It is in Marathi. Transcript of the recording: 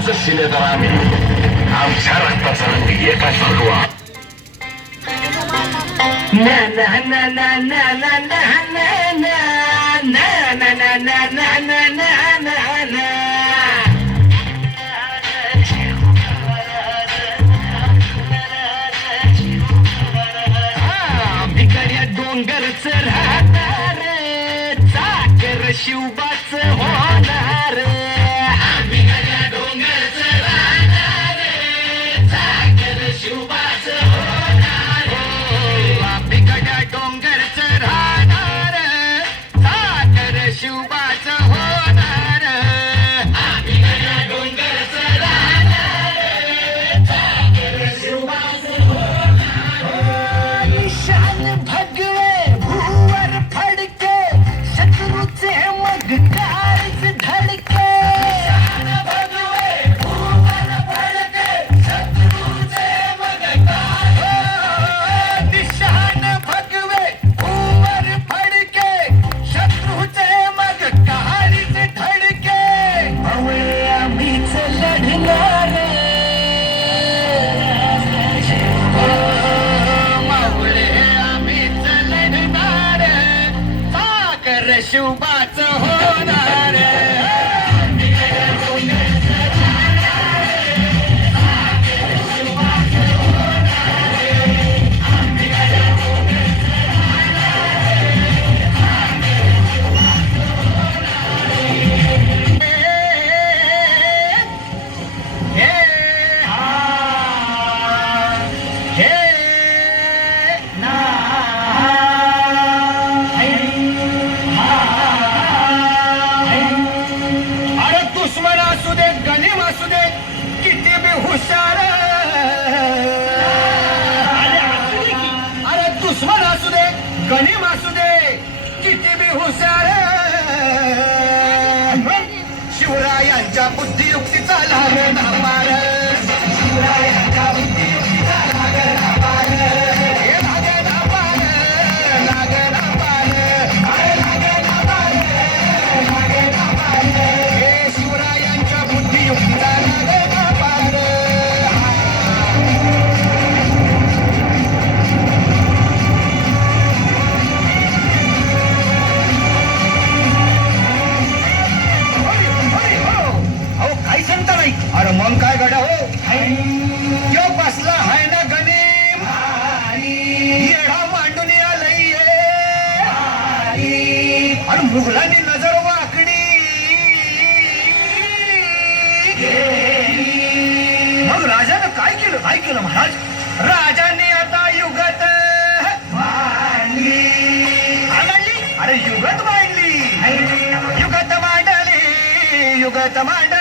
तुमचं शिलेदार आम्ही, आमच्या रक्ताचा रंग एकाच भगवा. ना ना ना ना ना ना ना ना ना ना ना ना ना ना ना ना ना. बिकड्या डोंगरच राहणार, चाकर शिवबाच होणार. बिकड्या डोंगरच राहणार, चाकर शिवबाच होणार. बिकड्या डोंगरच राहणार, चाकर शिवबाच होणार. बिकड्या डोंगरच राहणार, चाकर शिवबाच होणार. निशान भगवे भूवर फडके, शत्रूचे मग काळीच धडके. निशान भगवे भूवर फडके, शत्रूचे मग काळीच. निशान भगवे भूवर फडके, शत्रूचे मग काळीच धडके. मावळे आम्हीच लढणार, मावळे आम्हीच लढणार. साकर शिवबाच होणार. अरे दुश्मन असू दे, गनीम असू दे, किती बी हुशार. अरे दुश्मन असू दे, गनीम असू दे, किती बी हुशार. शिवरायांच्या बुद्धियुक्तीचा लागला मार. शिवरायांच्या बुद्धियुक्तीचा लागला मार. हे लागला मार, लागला मार, अरे लागला मार, लागला मार. हे शिवरायांच्या बुद्धियुक्तीचा लागला मार. अहो काही सांगता नाही. अरे मग काय गड्या हो, यो बसला हाय ना गनीम, येडा मांडून आलंय. आणि मुघलांनी नजर वाकडी. मग राजानं काय केलं, काय केलं महाराज? राजाने आता युगत मांडली. अरे युगत मांडली, युगत मांडली, युगत मांडली.